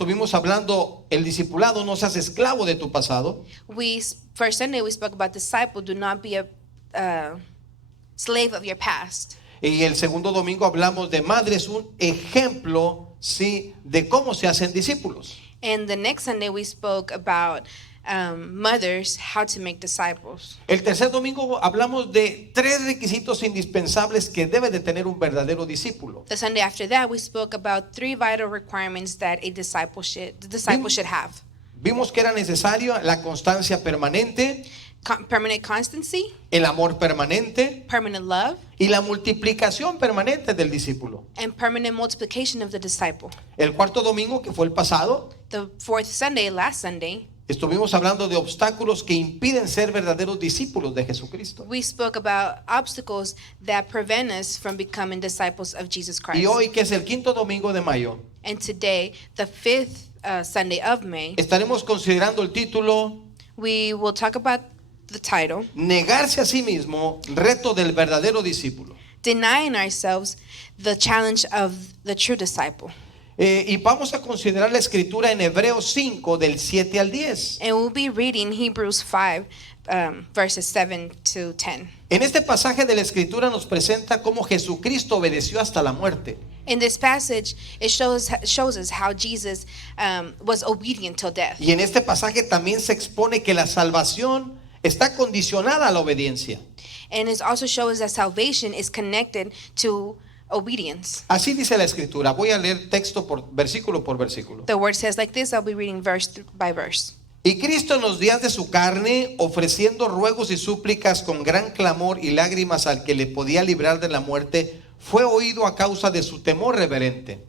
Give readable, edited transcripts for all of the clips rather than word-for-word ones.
estuvimos hablando, el discipulado, no seas esclavo de tu pasado. First Sunday we spoke about disciple. Do not be a slave of your past. Y el segundo domingo hablamos de madres, un ejemplo, sí, de cómo se hacen discípulos. And the next Sunday we spoke about mothers, how to make disciples. El tercer domingo hablamos de 3 requisitos indispensables que debe de tener un verdadero discípulo. The Sunday after that we spoke about 3 vital requirements that the disciple should have. Vimos que era necesario la constancia permanente, Permanent constancy, el amor permanente permanent love, y la multiplicación permanente del discípulo. and permanent multiplication of the disciple. El cuarto domingo, que fue el pasado, The fourth Sunday, last Sunday, estuvimos hablando de obstáculos que impiden ser verdaderos discípulos de Jesucristo. we spoke about obstacles that prevent us from becoming disciples of Jesus Christ. Y hoy, que es el quinto domingo de mayo, And today, the fifth Sunday of May, estaremos considerando el título we will talk about the title, Negarse a sí mismo, reto del verdadero discípulo. Denying Ourselves, the Challenge of the True Disciple. Y vamos a considerar la escritura en Hebreos 5 del 7 al 10. And we'll be reading Hebrews 5, verses 7 to 10. En este pasaje de la escritura nos presenta cómo Jesucristo obedeció hasta la muerte. In this passage, it shows us how Jesus was obedient till death. Y en este pasaje también se expone que la salvación está condicionada a la obediencia. And it also shows that salvation is connected to obedience. Así dice la escritura. Voy a leer texto por versículo. The word says like this, I'll be reading verse by verse. Y Cristo en los días de su carne, ofreciendo ruegos y súplicas con gran clamor y lágrimas al que le podía librar de la muerte, fue oído a causa de su temor reverente.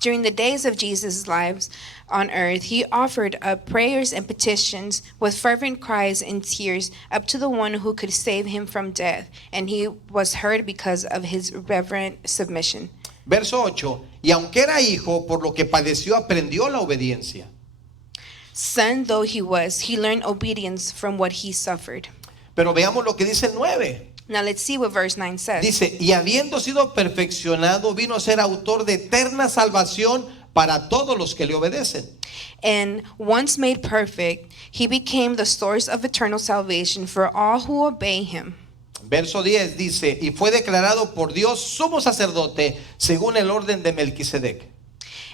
During the days of Jesus' lives on earth, he offered up prayers and petitions with fervent cries and tears up to the one who could save him from death, and he was heard because of his reverent submission. Verso 8. Y aunque era hijo, por lo que padeció, aprendió la obediencia. Son though he was, he learned obedience from what he suffered. Pero veamos lo que dice el 9. Now let's see what verse 9 says. Dice, y habiendo sido perfeccionado, vino a ser autor de eterna salvación para todos los que le obedecen. And once made perfect, he became the source of eternal salvation for all who obey him. Verso 10 dice, y fue declarado por Dios sumo sacerdote según el orden de Melquisedec.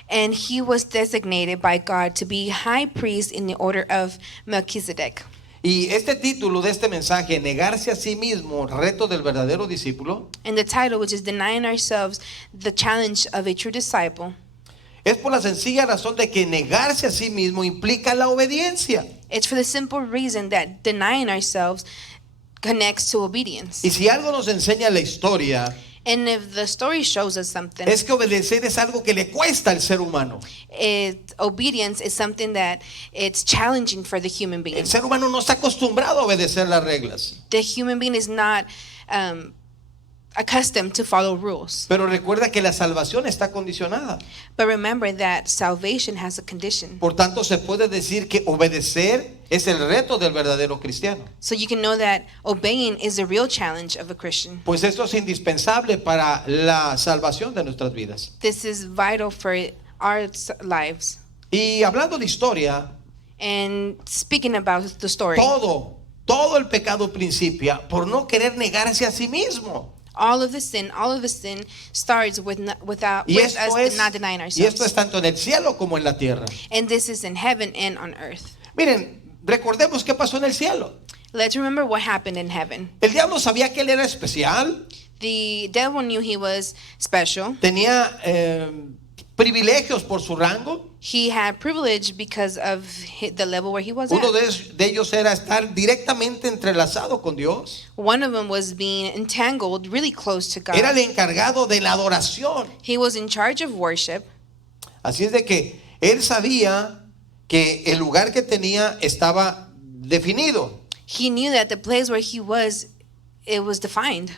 And he was designated by God to be high priest in the order of Melchizedek. Y este título de este mensaje, negarse a sí mismo, reto del verdadero discípulo, And the title, which is Denying Ourselves, the Challenge of a True Disciple, es por la sencilla razón de que negarse a sí mismo implica la obediencia. it's for the simple reason that denying ourselves connects to obedience. Y si algo nos enseña la historia, And if the story shows us something, es que obedecer es algo que le cuesta al ser humano. obedience is something that it's challenging for the human being. El ser humano no está acostumbrado a obedecer las reglas. The human being is not accustomed to follow rules. Pero recuerda que la salvación está condicionada. But remember that salvation has a condition. Por tanto, se puede decir que obedecer es el reto del verdadero cristiano. So you can know that obeying is the real challenge of a Christian. Pues esto es indispensable para la salvación de nuestras vidas. This is vital for our lives. Y hablando de historia, And speaking about the story, todo el pecado principia por no querer negarse a sí mismo. all of the sin starts with Y us esto not denying es ourselves. tanto en el cielo como en la tierra. And this is in heaven and on earth. Miren, recordemos qué pasó en el cielo. Let's remember what happened in heaven. El diablo sabía que él era especial, The devil knew he was special. tenía privilegios por su rango. He had privilege because of the level where he was Uno at. de ellos era estar directamente entrelazado con Dios. One of them was being entangled really close to God. Era el encargado de la adoración. He was in charge of worship. Así es de que él sabía que el lugar que tenía estaba definido. He knew that the place where he was, it was defined.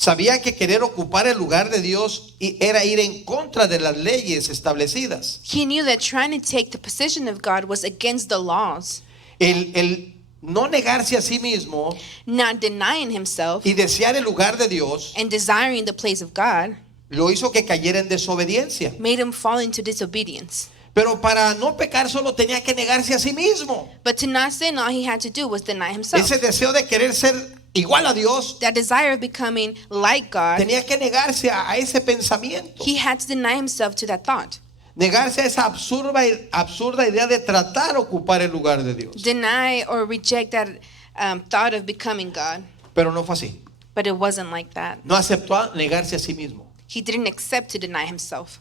Sabía que querer ocupar el lugar de Dios era ir en contra de las leyes establecidas. He knew that trying to take the position of God was against the laws. El no negarse a sí mismo Not denying himself y desear el lugar de Dios and desiring the place of God lo hizo que cayera en desobediencia. made him fall into disobedience. Pero para no pecar solo tenía que negarse a sí mismo. But to not sin, all he had to do was deny himself. Ese deseo de querer ser igual a Dios, That desire of becoming like God, tenía que negarse a ese pensamiento. he had to deny himself to that thought. Negarse a esa absurda idea de tratar de ocupar el lugar de Dios. Deny or reject that thought of becoming God. Pero no fue así. But it wasn't like that. No aceptó negarse a sí mismo. He didn't accept to deny himself.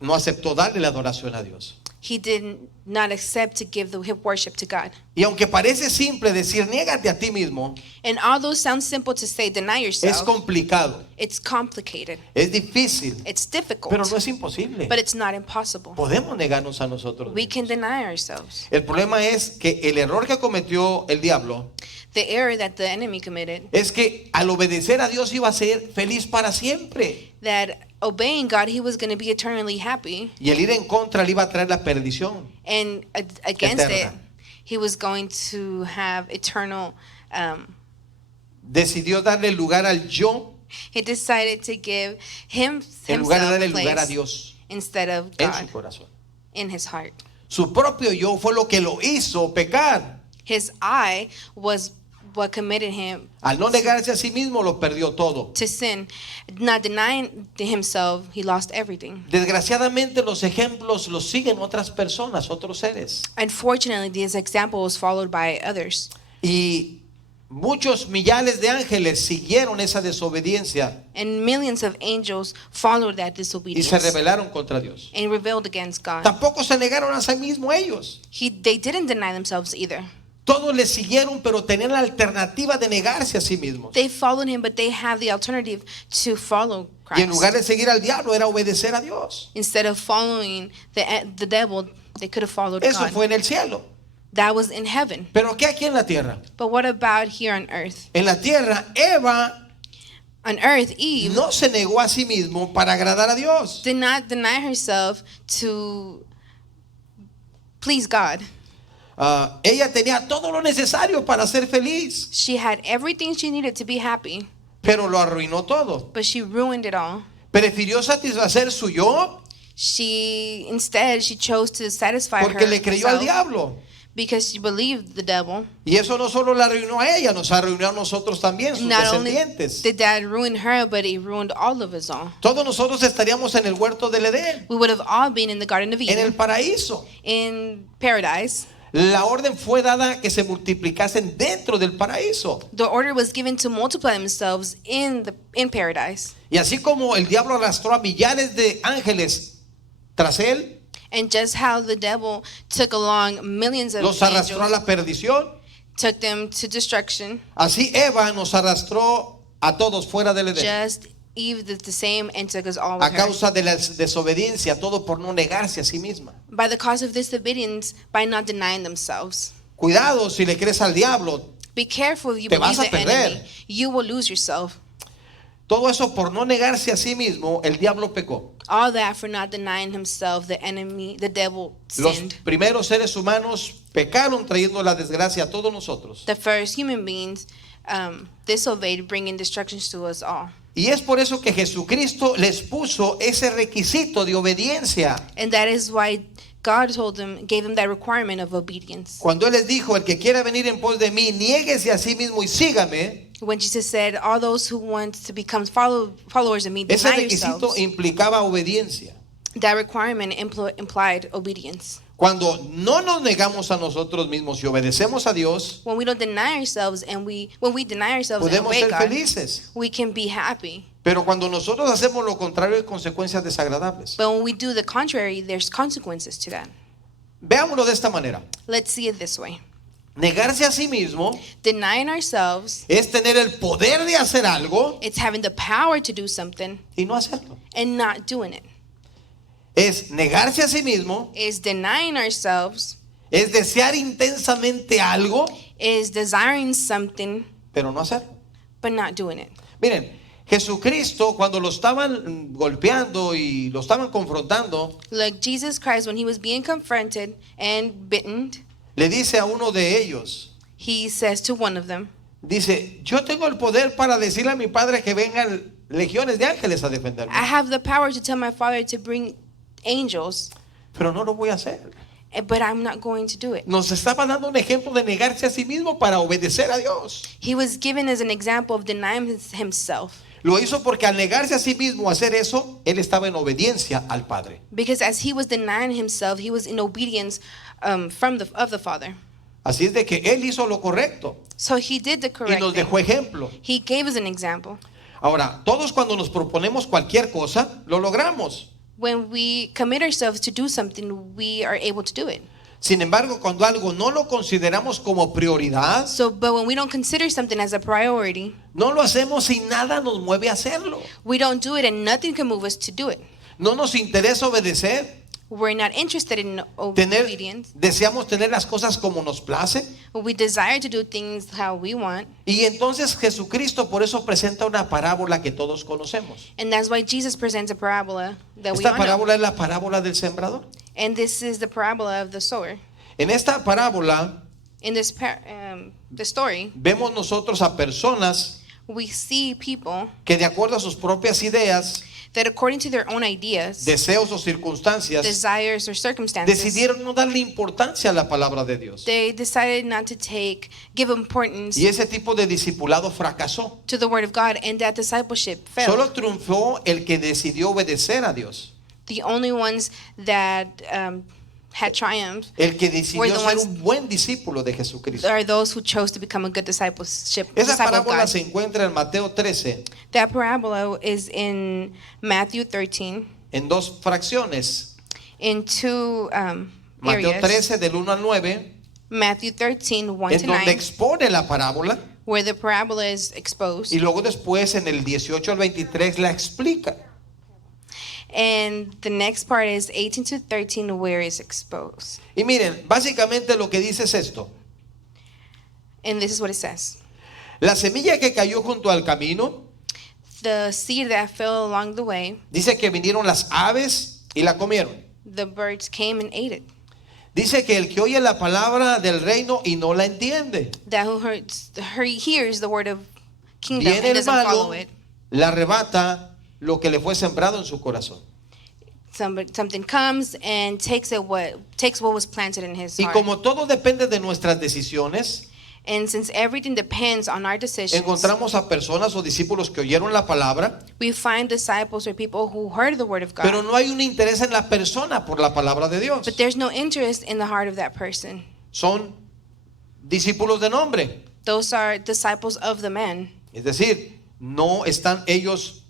No aceptó darle la adoración a Dios. He did not accept to give the worship to God. Y aunque parece simple decir niégate a ti mismo, And although it sounds simple to say deny es yourself, complicado, it's complicated. es difícil, It's difficult. pero no es imposible. But it's not impossible. Podemos negarnos a nosotros We mismos. can deny ourselves. El problema es que el error que cometió el diablo The error that the enemy committed, es que al obedecer a Dios iba a ser feliz para siempre. that obeying God, he was going to be eternally happy. Y el ir en contra le iba a traer la perdición. And against it, Eterna. he was going to have eternal. Decidió darle lugar al yo He decided to give en lugar de himself darle a lugar a place Dios instead of en su God corazón. in his heart. Su propio yo fue lo que lo hizo pecar. His I was what committed him Al no negarse a sí mismo lo perdió todo. to sin. Not denying himself, he lost everything. Desgraciadamente los ejemplos los siguen otras personas, otros seres. Unfortunately, this example was followed by others. Y muchos millares de ángeles siguieron esa desobediencia And millions of angels followed that y disobedience se rebelaron contra Dios. and rebelled against God. Tampoco se negaron a sí mismos ellos. They didn't deny themselves either. Todos le siguieron, pero tenían la alternativa de negarse a sí mismos. They followed him, but they had the alternative to follow Y en lugar Christ. de seguir al diablo era obedecer a Dios. Instead of following the devil, they could have followed Eso God. fue en el cielo. That was in heaven. Pero ¿qué aquí en la tierra? But what about here on earth? En la tierra, Eva On earth, Eve no se negó a sí mismo para agradar a Dios. did not deny herself to please God. Ella tenía todo lo necesario para ser feliz, She had everything she needed to be happy, pero lo arruinó todo. but she ruined it all. Prefirió satisfacer su yo Instead she chose to satisfy porque le creyó al herself diablo. because she believed the devil. Y eso no solo la arruinó a ella, nos arruinó a nosotros también, sus Not only descendientes. did that ruin her, but it ruined all of us all. Todos nosotros estaríamos en el huerto del Edén, We would have all been in the Garden of en el Eden, paraíso. in paradise. La orden fue dada que se multiplicasen dentro del paraíso. The order was given to multiply themselves in paradise. Y así como el diablo arrastró a millares de ángeles tras él, And just how the devil took along millions of los arrastró a angels, la perdición, took them to destruction, así Eva nos arrastró a todos fuera del Edén. just Eve did the same and took us all A with her. causa de la desobediencia, todo por no negarse a sí misma. By the cause of disobedience, by not denying themselves. Cuidado si le crees al diablo. Be careful if you Te believe vas a the perder. enemy. You will lose yourself. Todo eso por no negarse a sí mismo, el diablo pecó. All that for not denying himself, the enemy, the devil Los sinned. primeros seres humanos pecaron trayendo la desgracia a todos nosotros. The first human beings disobeyed, bringing destructions to us all. Y es por eso que Jesucristo les puso ese requisito de obediencia. And that is why God gave them that requirement of obedience. Cuando Él les dijo, el que quiera venir en pos de mí, niéguese a sí mismo y sígame. When Jesus said, all those who want to become followers of me, Ese deny requisito yourselves. implicaba obediencia. That requirement implied obedience. Cuando no nos negamos a nosotros mismos y obedecemos a Dios, When we don't deny ourselves and when we deny ourselves and podemos obey ser God, felices. we can be happy. Pero cuando nosotros hacemos lo contrario, hay consecuencias desagradables. But when we do the contrary, there's consequences to that. Veámoslo de esta manera. Let's see it this way. Negarse a sí mismo Denying ourselves, es tener el poder de hacer algo it's having the power to do something y no hacerlo. and not doing it. Es negarse a sí mismo, Is denying ourselves, es desear intensamente algo, is desiring something pero no hacerlo. but not doing it. Miren, Jesucristo cuando lo estaban golpeando y lo estaban confrontando, Like Jesus Christ, when he was being confronted and bitten, le dice a uno de ellos, he says to one of them, dice, yo tengo el poder para decirle a mi padre que vengan legiones de ángeles a defenderme. I have the power to tell my Father to bring angels, pero no lo voy a hacer. but I'm not going to do it. Nos estaba dando un ejemplo de negarse a sí mismo para obedecer a Dios. He was given as an example of denying himself. Lo hizo porque al negarse a sí mismo a hacer eso, él estaba en obediencia al Padre. Because as he was denying himself, he was in obedience of the Father. Así es de que él hizo lo correcto So he did the y correct nos thing. dejó ejemplo. He gave us an example. Ahora, todos cuando nos proponemos cualquier cosa, lo logramos. When we commit ourselves to do something, we are able to do it. Sin embargo, cuando algo no lo consideramos como prioridad, But when we don't consider something as a priority, no lo hacemos y nada nos mueve a hacerlo. we don't do it and nothing can move us to do it. No nos interesa obedecer. We're not interested in Tener, obedience. deseamos tener las cosas como nos place. We desire to do things how we want. Y entonces Jesucristo por eso presenta una parábola que todos conocemos. And that's why Jesus presents a parabola that we Esta all know. parábola es la parábola del sembrador. And this is the parabola of the sower. En esta parábola In this the story, vemos nosotros a personas we see people que de acuerdo a sus propias ideas, that according to their own ideas, deseos o circunstancias, desires, or circumstances, decidieron no darle importancia a la palabra de Dios. they decided not to give importance Y ese tipo de discipulado fracasó. to the word of God, and that discipleship failed. Solo triunfó el que decidió obedecer a Dios. The only ones that had triumphed El que decidió Were the ser ones- un buen discípulo de Jesucristo. are those who chose to become a good disciple Esa of parábola God. se encuentra en Mateo 13 That parabola is in Matthew 13 en dos fracciones. in two Mateo areas. 13 del 1 al 9, Matthew 13, 1 en to donde 9, expone la parábola, where the parabola is exposed. y luego después en el 18 al 23 la explica. And the next part is 18 to 13, where it's exposed. Y miren, básicamente lo que dice es esto. And this is what it says. La semilla que cayó junto al camino, The seed that fell along the way, dice que vinieron las aves y la comieron. the birds came and ate it. Dice que el que oye la palabra del reino y no la entiende, That who hears the word of kingdom viene and el doesn't follow malo, it. la arrebata lo que le fue sembrado en su corazón. Something comes and takes what was planted in his Y heart. como todo depende de nuestras decisiones, And since everything depends on our decisions, encontramos a personas o discípulos que oyeron la palabra, we find disciples or people who heard the word of God. pero no hay un interés en la persona por la palabra de Dios. But there's no interest in the heart of that person. Son discípulos de nombre. Those are disciples of the man. Es decir, no están ellos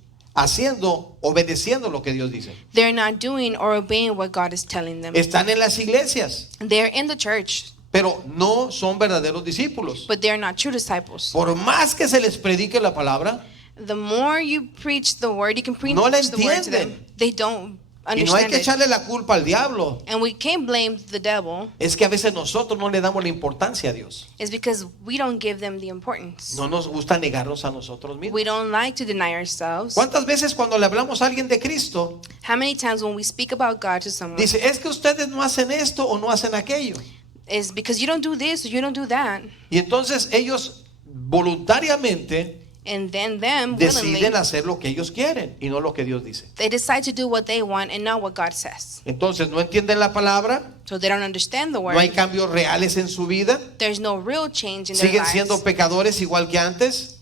obedeciendo lo que Dios dice. They're not doing or obeying what God is telling them. Están en las iglesias, They're in the church, pero no son verdaderos discípulos. but they're not true disciples. Por más que se les predique la palabra, The more you preach the word, you can preach No la the word to them. entienden. They don't y no hay understand que it. echarle la culpa al diablo, And we can't blame the devil. es que a veces nosotros no le damos la importancia a Dios. It's because we don't give them the importance. No nos gusta negarnos a nosotros mismos. We don't like to deny ourselves. ¿Cuántas veces cuando le hablamos a alguien de Cristo, How many times when we speak about God to someone, dice, es que ustedes no hacen esto o no hacen aquello? is because you don't do this or you don't do that. Y entonces ellos voluntariamente And then them willingly, deciden hacer lo que ellos quieren y no lo que Dios dice. they decide to do what they want and not what God says. Entonces no entienden la palabra, So they don't understand the word. no hay cambios reales en su vida, There's no real change in their siguen lives. siendo pecadores igual que antes,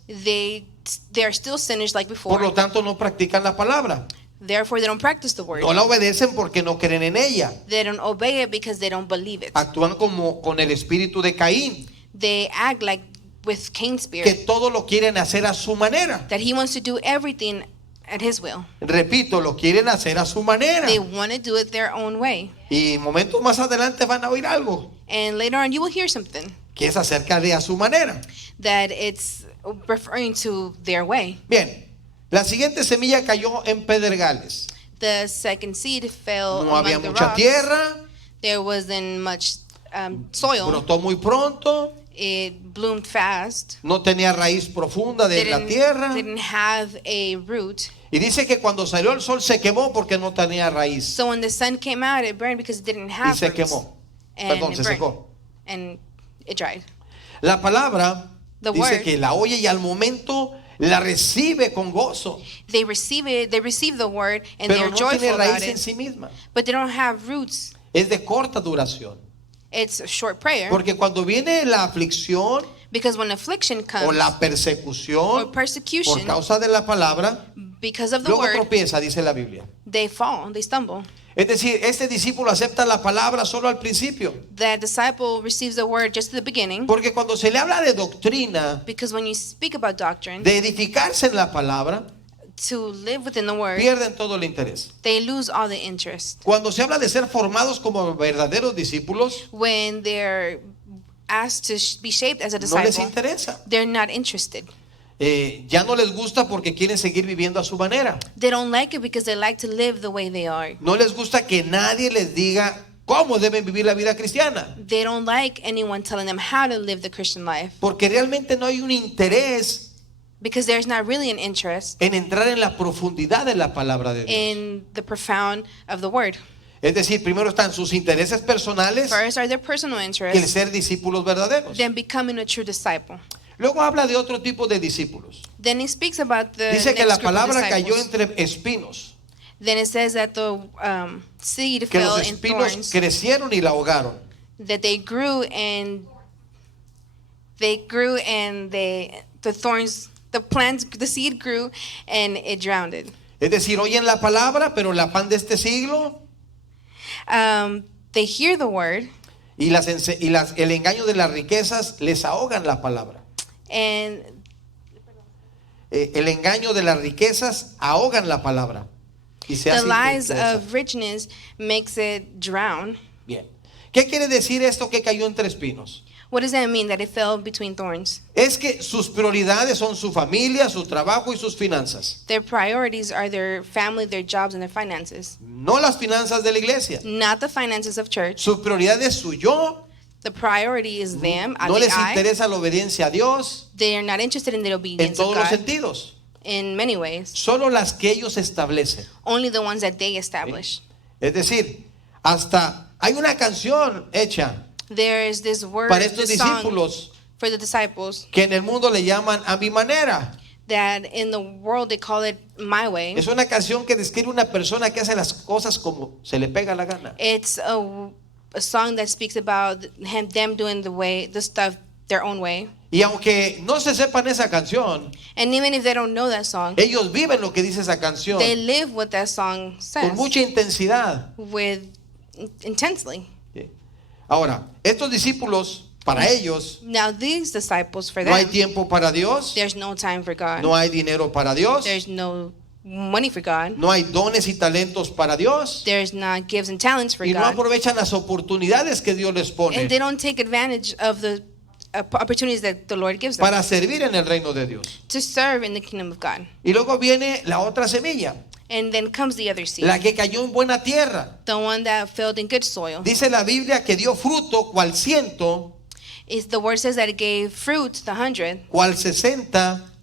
They're still sinners like before. por lo tanto no practican la palabra, Therefore, they don't practice the word. no la obedecen porque no creen en ella, They don't obey it because they don't believe it. actúan como con el espíritu de Caín, They act like with Cain's que spirit, todo lo quieren hacer a su manera. that he wants to do everything at his will. Repito, lo quieren hacer a su manera. They want to do it their own way. Y momentos más adelante van a oír algo And later on, you will hear something que es acerca de a su manera. that it's referring to their way. Bien, la siguiente semilla cayó en pedregales. The second seed fell No había among the mucha rocks. tierra, There wasn't much soil. brotó muy pronto, It bloomed fast. no tenía raíz profunda de la tierra. Didn't have a root. Y dice que cuando salió el sol se quemó porque no tenía raíz. So when the sun came out, it burned because it didn't Y have se roots. quemó. And Perdón, it se burned. secó. And it dried. La palabra The dice word. que la oye y al momento la recibe con gozo, They receive it, they receive the word, and pero they're no joyful tiene about raíz en it, sí misma. but they don't have roots. Es de corta duración. It's a short prayer. Porque cuando viene la aflicción Because when affliction o comes, la or persecución por persecution, causa de la palabra, because of the luego word, tropieza, dice la Biblia. they fall, they stumble. Es decir, este discípulo acepta la palabra solo al principio. That disciple receives the word just at the beginning, Porque cuando se le habla de doctrina, because when you speak about doctrine, de edificarse en la palabra, to live within the word, pierden todo el interés. they lose all the interest. Cuando se habla de ser formados como verdaderos discípulos, When they're asked to be shaped as a no les disciple, interesa. they're not interested. Ya no les gusta porque quieren seguir viviendo a su manera. They don't like it because they like to live the way they are. No les gusta que nadie les diga cómo deben vivir la vida cristiana. They don't like anyone telling them how to live the Christian life, Porque realmente no hay un interés because there's not really an interest en entrar en la profundidad de la palabra de Dios. in the profound of the word. Es decir, primero están sus intereses personales First are their personal y el interests, ser discípulos verdaderos. then becoming a true disciple. Luego habla de otro tipo de discípulos. Then he speaks about the Dice que next la group of palabra cayó disciples. entre espinos, Then it says that the seed que fell los in espinos thorns, crecieron y la ahogaron. that they grew and the thorns, the plants, the seed grew and it drowned it. Es decir, oyen la palabra, pero el afán de este siglo They hear the word, y el engaño de las riquezas les ahogan la palabra. and El engaño de las riquezas ahogan la palabra. Y se the hace lies infructuosa. of richness makes it drown. Bien. ¿Qué quiere decir esto que cayó entre espinos? What does that mean, that it fell between thorns? Es que sus prioridades son su familia, su trabajo y sus finanzas. Their priorities are their family, their jobs, and their finances, No las finanzas de la iglesia. not the finances of church. Su prioridad es su yo. The priority is them, No the les I. interesa la obediencia a Dios They are not interested in the en obedience of todos los God sentidos. in many ways. Solo las que ellos establecen. Only the ones that they establish. Es decir, hasta hay una canción hecha There is this word, para estos this song discípulos for the disciples que en el mundo le llaman a mi manera. that in the world they call it my way. Es una canción que describe una persona que hace las cosas como se le pega la gana. It's a song that speaks about them doing the stuff their own way. Y aunque no se sepan esa canción, And even if they don't know that song, ellos viven lo que dice esa canción they live what that song con says mucha intensidad. with intensely. Ahora, estos discípulos, para ellos, Now these disciples, for no hay them, tiempo para Dios, there's no time for God. no hay dinero para Dios, There's no money for God. no hay dones y talentos para Dios, There's not gifts and talents for y no God. aprovechan las oportunidades que Dios les And pone they don't take advantage of the opportunities that the Lord gives them para servir en el reino de Dios. to serve in the kingdom of God. Y luego viene la otra semilla, And then comes the other seed, la que cayó en buena tierra. the one that fell in good soil. Dice la Biblia que dio fruto cual 100, Is the word says that it gave fruit, the 100 cual 60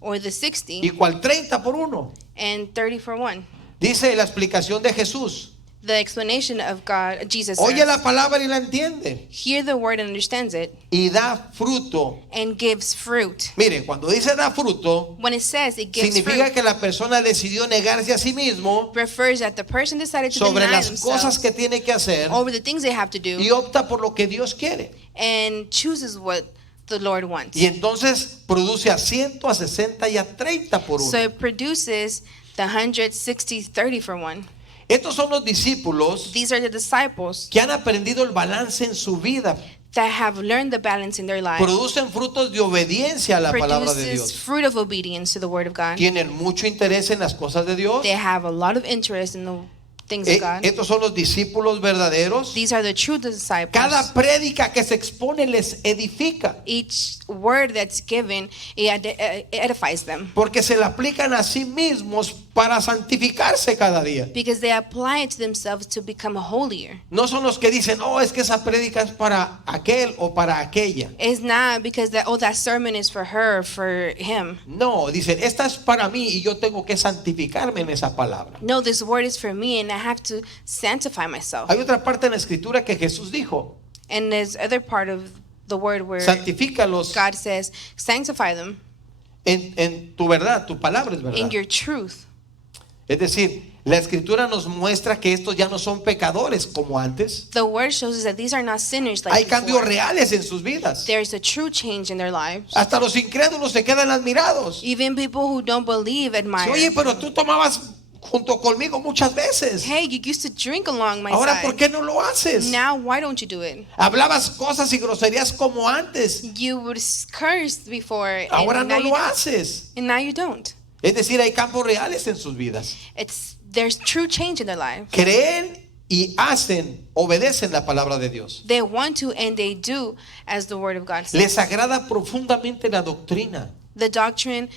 or the y 60 cual 30 por uno. and 30 for one. Dice la explicación de Jesús. The explanation of God, Jesus Oye says, la palabra y la entiende. hear the word and understands it Y da fruto. and gives fruit. Mire, cuando dice da fruto, When it says it gives significa fruit, que la persona decidió negarse a sí mismo refers that the person decided to sobre deny las cosas themselves que tiene que hacer over the things they have to do y opta por lo que Dios quiere. and chooses what the Lord wants. Y entonces produce a 100, a 60 y a 30 por uno. So it produces the 100, 60, 30 for one. Estos son los discípulos These are the disciples que han aprendido el balance en su vida. that have learned the balance in their life. Producen frutos de obediencia a la palabra de Produces Dios. fruit of obedience to the word of God. Tienen mucho interés en las cosas de Dios. They have a lot of interest in the things of God. Estos son los discípulos verdaderos. These are the true disciples. Cada prédica que se expone les edifica, Each word that's given, it edifies them porque se la aplican a sí mismos para santificarse cada día. because they apply it to themselves to become holier. No son los que dicen, oh, es que esa prédica es para aquel o para aquella. It's not because that sermon is for her or for him. No, dicen, esta es para mí y yo tengo que santificarme en esa palabra. No, this word is for me and I have to sanctify myself. Hay otra parte en la escritura que Jesús dijo, And there's other part of the word where santifícalos God says, sanctify them en tu verdad, tu palabra es verdad. in your truth. Es decir, la escritura nos muestra que estos ya no son pecadores como antes. The word shows us that these are not sinners Hay like cambios before. reales en sus vidas. There's a true change in their lives. Hasta los incrédulos se quedan admirados. Even people who don't believe admire. Oye, pero tú tomabas junto conmigo muchas veces. Hey, you used to drink along my Ahora, side. ¿por qué no lo haces? Now, why don't you do it? Hablabas cosas y groserías como antes. You would curse before, Ahora and no now you lo don't. haces. And now you don't. Es decir, hay campos reales en sus vidas. There's true change in their life. Creen y hacen, obedecen la palabra de Dios. They want to and they do as the word of God says. Les agrada profundamente la doctrina. The doctrine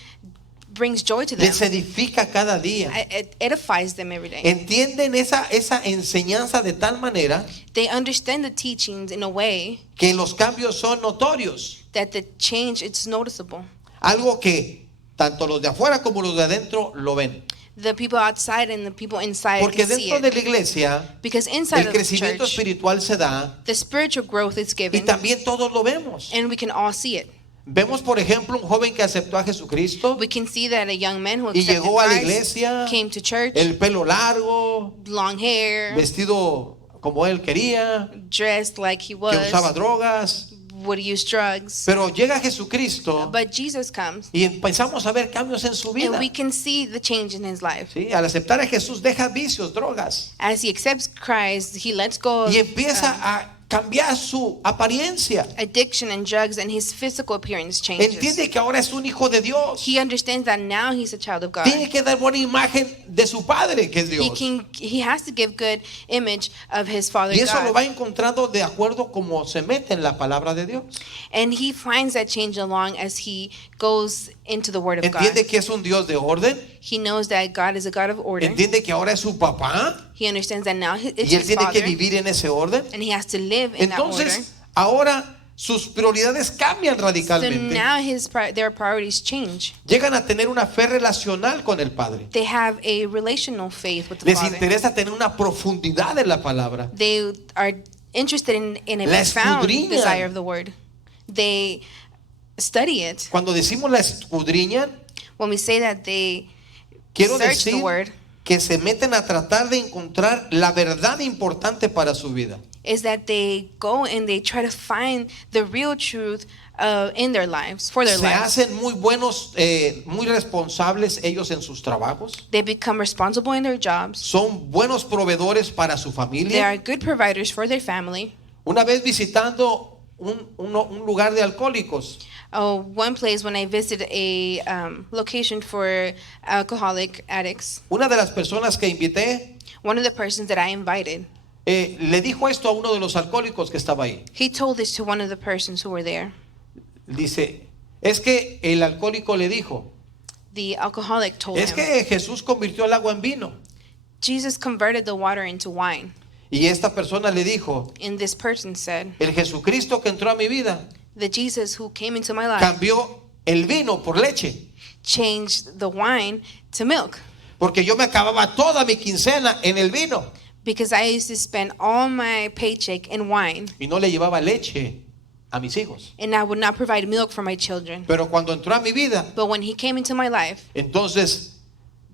brings joy to them. Les edifica cada día. It edifies them every day. Entienden esa enseñanza de tal manera They understand the teachings in a way que los cambios son notorios. that the change is noticeable. Algo que tanto los de afuera como los de adentro lo ven. The people outside and the people inside Porque can see dentro de it. la iglesia Because inside el of the crecimiento church, espiritual se da the spiritual growth is y given, también todos lo vemos. and we can all see it. Vemos, por ejemplo, un joven que aceptó a Jesucristo We can see that a young man who y accepted llegó a la Christ iglesia, came to church, el pelo largo, long hair, vestido como él quería, dressed like he que usaba was, drogas, would use drugs. pero llega Jesucristo But Jesus comes, y empezamos a ver cambios en su vida. and we can see the change in his life. ¿Sí? Al aceptar a Jesús deja vicios, drogas As he accepts Christ, he lets go of y empieza a cambiar su apariencia. addiction and drugs, and his physical appearance changes. Entiende que ahora es un hijo de Dios. He understands that now he's a child of God. Tiene que dar buena imagen de su padre, que es Dios. He has to give good image of his father Y eso lo God. va encontrando de acuerdo como se mete en la palabra de Dios. And he finds that change along as he goes into the word of God. Entiende que es un Dios de orden. He knows that God is a God of order. Entiende que ahora es su papá He understands that now it's y él his tiene que father, vivir en ese orden. and he has to live in that order. Entonces, ahora sus prioridades cambian So radicalmente. now their priorities change. Llegan a tener una fe relacional con el Padre. They have a relational faith with the Les Father. interesa tener una profundidad en la palabra. They are interested in a La profound escudriñan. desire of the word. They study it. Cuando decimos la escudriñan, When we say that they quiero search the decir word, que se meten a tratar de encontrar la verdad importante para su vida. is that they go and they try to find the real truth in their lives, for their Se lives. hacen muy buenos, muy responsables ellos en sus trabajos. They become responsible in their jobs. Son buenos proveedores para su They familia. are good providers for their family. Una vez visitando un lugar de alcohólicos, One place when I visited a location for alcoholic addicts, una de las personas que invité one of the persons that I invited, le dijo esto a uno de los alcohólicos que estaba ahí. he told this to one of the persons who were there. Dice, es que el alcohólico le dijo, The alcoholic told es him, que Jesús convirtió el agua en vino. Jesus converted the water into wine. Y esta persona le dijo, And this person said, el Jesucristo que entró a mi vida the Jesus who came into my life cambió el vino por leche. changed the wine to milk. Porque yo me acababa toda mi quincena en el vino Because I used to spend all my paycheck in wine, y no le llevaba leche a mis hijos. and I would not provide milk for my children. Pero cuando entró a mi vida, But when he came into my life, entonces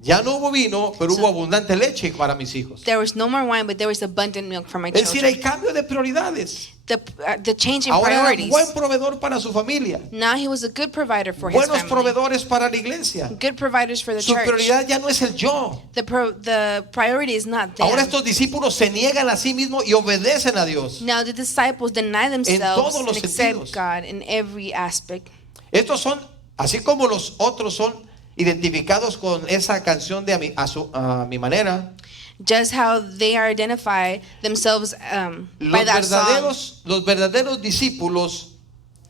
ya no hubo vino, pero hubo abundante leche para mis hijos. there was no more wine, but there was abundant milk for my Es decir, children. hay cambio de prioridades. The change in Ahora era priorities. buen proveedor para su familia, Now he was a good provider for his buenos family. proveedores para la iglesia. Good providers for the Su church. prioridad ya no es el yo. The priority is not them. Ahora estos discípulos se niegan a sí mismos y obedecen a Dios. Now the disciples deny themselves todos los and accept sentidos. God in every aspect. Estos son, así como los otros son identificados con esa canción de a mi manera. Just how they are identified themselves by that song Los verdaderos discípulos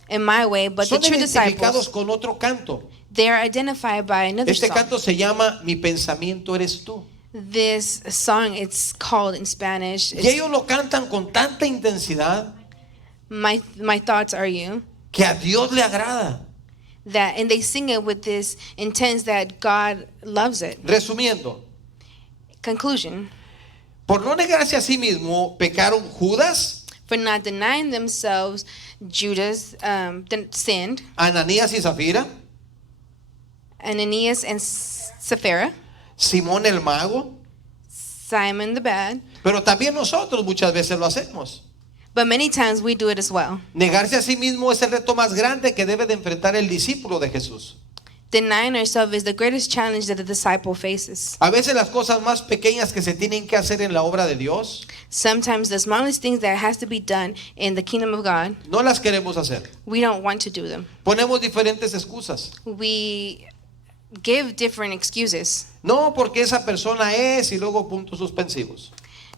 in my way, but the son true identificados disciples, con otro canto. they are identified by another Este song. canto se llama Mi pensamiento eres tú. This song, it's called in Spanish, Y ellos lo cantan con tanta intensidad my thoughts are you. que a Dios le agrada. And they sing it with this intense that God loves it. Resumiendo, Conclusion: por no negarse a sí mismo, pecaron Judas, for not denying themselves, Judas sinned, Ananías y Zafira, Ananias and Sapphira, Simón el mago, Simon the bad. pero también nosotros muchas veces lo hacemos. But many times we do it as well. Negarse a sí mismo es el reto más grande que debe de enfrentar el discípulo de Jesús. Denying ourselves is the greatest challenge that a disciple faces. A veces las cosas más pequeñas que se tienen que hacer en la obra de Dios, Sometimes the smallest things that has to be done in the kingdom of God, no las queremos hacer. we don't want to do them. Ponemos diferentes excusas. We give different excuses. No, porque esa persona es y luego puntos suspensivos.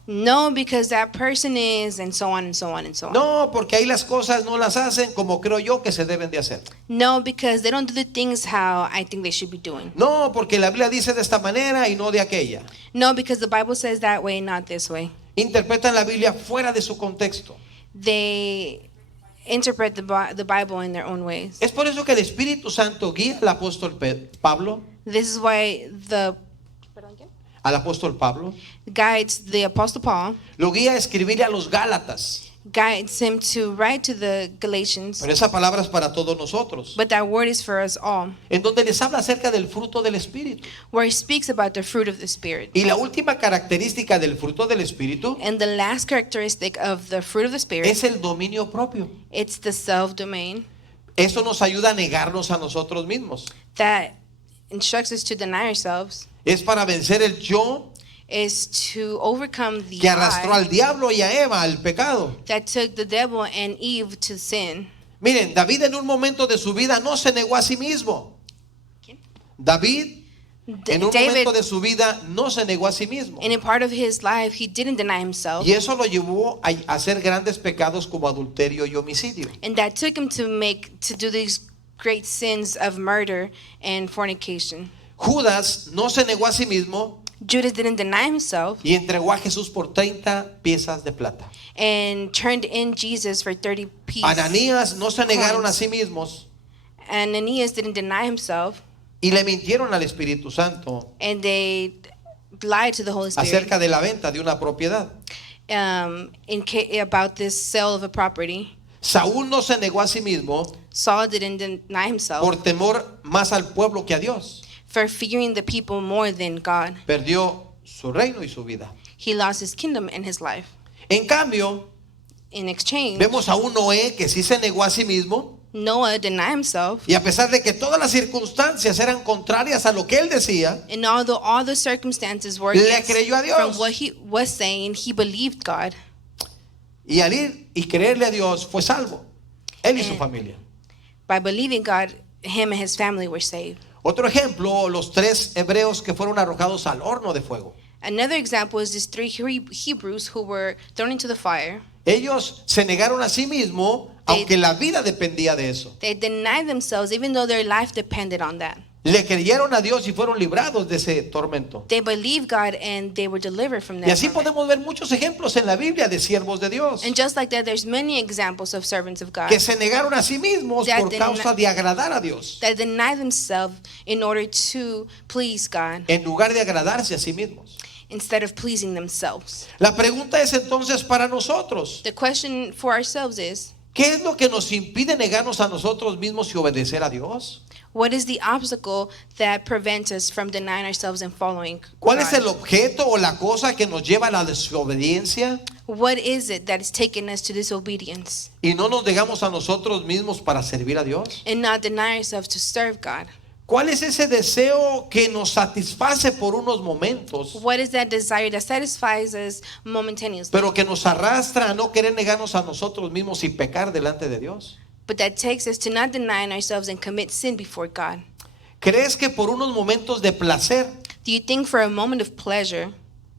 No, because that person is, and so on and so on and so on. No, porque ahí las cosas no las hacen como creo yo que se deben de hacer. No, because they don't do the things how I think they should be doing. No, porque la Biblia dice de esta manera y no de aquella. No, because the Bible says that way, not this way. Interpretan la Biblia fuera de su contexto. They interpret the Bible in their own ways. Es por eso que el Espíritu Santo guía al apóstol Pablo, This is why al apóstol Pablo, guides the Apostle Paul, lo guía a escribirle a los Gálatas. guides him to write to the Galatians, Pero esa palabra es para todos nosotros, but that word is for us all, en donde les habla acerca del fruto del Espíritu. where he speaks about the fruit of the Spirit. Y la última característica del fruto del Espíritu And the last characteristic of the fruit of the Spirit, es el dominio propio. it's the self-domain Eso nos ayuda a negarnos a nosotros mismos. that instructs us to deny ourselves, Es para vencer el yo is to overcome the que arrastró I al diablo y a Eva al pecado. that took the devil and Eve to sin. Miren, David en un momento de su vida no se negó a sí mismo. David en un David, momento de su vida no se negó a sí mismo. and in part of his life, he didn't deny himself. Y eso lo llevó a hacer grandes pecados como adulterio y homicidio. And that took him to do these great sins of murder and fornication. Judas no se negó a sí mismo Judas didn't deny himself y entregó a Jesús por 30 piezas de plata. and turned in Jesus for 30 pieces. Ananías no se negaron a sí mismos Ananias didn't deny himself, y le mintieron al Espíritu Santo and they lied to the Holy Spirit acerca de la venta de una propiedad. about this sale of a property. Saúl no se negó a sí mismo Saul didn't deny himself por temor más al pueblo que a Dios. for fearing the people more than God. Perdió su reino y su vida. He lost his kingdom and his life. En cambio, In exchange, vemos a un Noé que sí se negó a sí mismo Noah denied himself, y a pesar de que todas las circunstancias eran contrarias a lo que él decía, and although all the circumstances were Le against creyó a Dios. from what he was saying, he believed God. y al ir y creerle a Dios fue salvo, él y su Eh. familia. By believing God, him and his family were saved. Otro ejemplo, los 3 hebreos que fueron arrojados al horno de fuego. Another example is these 3 Hebrews who were thrown into the fire. Ellos se negaron a sí mismos, aunque la vida dependía de eso. They denied themselves even though their life depended on that. Le creyeron a Dios y fueron librados de ese tormento. They believed God and they were delivered from Y that. así torment. podemos ver muchos ejemplos en la Biblia de siervos de Dios And just like that, there's many examples of servants of God que se negaron a sí mismos That por did causa not- de agradar a Dios, that deny themselves in order to please God en lugar de agradarse a sí mismos. instead of pleasing themselves. La pregunta es entonces para nosotros, The question for ourselves is, ¿qué es lo que nos impide negarnos a nosotros mismos y obedecer a Dios? what is the obstacle that prevents us from denying ourselves and following ¿Cuál es God? el objeto o la cosa que nos lleva a la desobediencia What is it that is taking us to disobedience y no nos negamos a nosotros mismos para servir a Dios? and not deny ourselves to serve God? ¿Cuál es ese deseo que nos satisface por unos momentos, What is that desire that satisfies us momentaneously, pero que nos arrastra a no querer negarnos a nosotros mismos y pecar delante de Dios? but that takes us to not denying ourselves and commit sin before God? ¿Crees que por unos momentos de placer Do you think for a moment of pleasure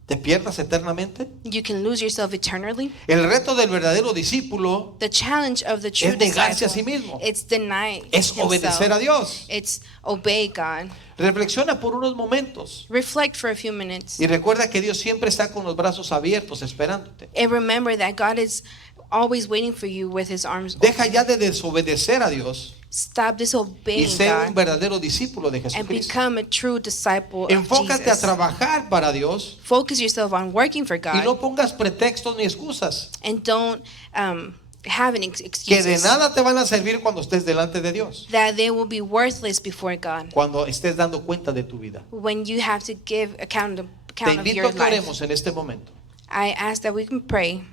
te pierdas eternamente? you can lose yourself eternally? El reto del verdadero discípulo The challenge of the true es negarse a sí disciple, mismo, it's deny es obedecer a himself. Dios. It's obey God. Reflexiona por unos momentos Reflect for a few minutes y recuerda que Dios siempre está con los brazos abiertos esperándote. and remember that God is always waiting for you with his arms Deja open. ya de desobedecer a Dios Stop y disobeying sé un God verdadero discípulo de and Jesucristo. become a true disciple of Enfócate a Jesus. trabajar para Dios Focus yourself on working for y no God pongas pretextos ni excusas. and don't having que de excuses, nada te van a servir cuando estés delante de Dios, that they will be worthless before God cuando estés dando cuenta de tu vida. when you have to give account Te of invito your a que life. oremos en este momento. I ask that we can pray.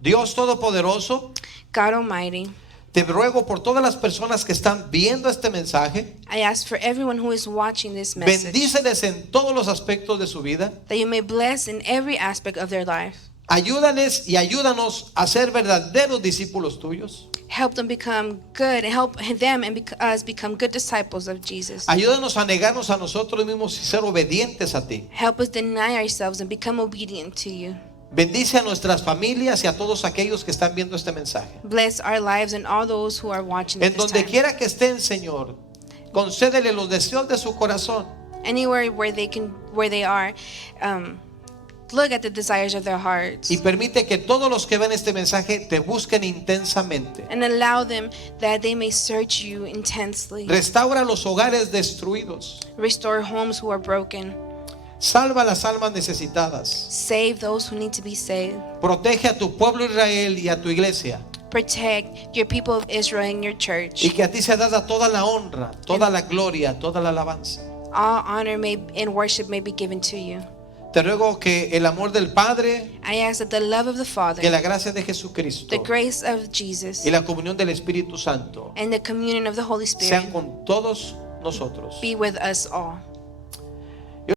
Dios Todopoderoso, God Almighty, te ruego por todas las personas que están viendo este mensaje, I ask for everyone who is watching this message bendíceles en todos los aspectos de su vida. that you may bless in every aspect of their life. Ayúdales y ayúdanos a ser verdaderos discípulos tuyos. Help them become good, and help them and us become good disciples of Jesus. Ayúdanos a negarnos a nosotros mismos y ser obedientes a ti. Help us deny ourselves and become obedient to you. Bendice a nuestras familias y a todos aquellos que están viendo este mensaje. Bless our lives and all those who are watching En at this donde time. quiera que estén, Señor, concédele los deseos de su corazón. Anywhere where they are, look at the desires of their hearts Y permite que todos los que ven este mensaje te busquen intensamente. and allow them that they may search you intensely. Restaura los hogares destruidos. Restore homes who are broken. Salva las almas necesitadas. Save those who need to be saved. Protege a tu pueblo Israel y a tu iglesia. Protect your people of Israel and your church. Y que a ti sea dada toda la honra, toda la gloria, toda la alabanza. All honor and worship may be given to you. Te ruego que el amor del Padre, I ask that the love of the que Father, la gracia de Jesucristo the grace of Jesus, y la comunión del Espíritu Santo and the communion of the Holy sean Spirit con todos nosotros. be with us all.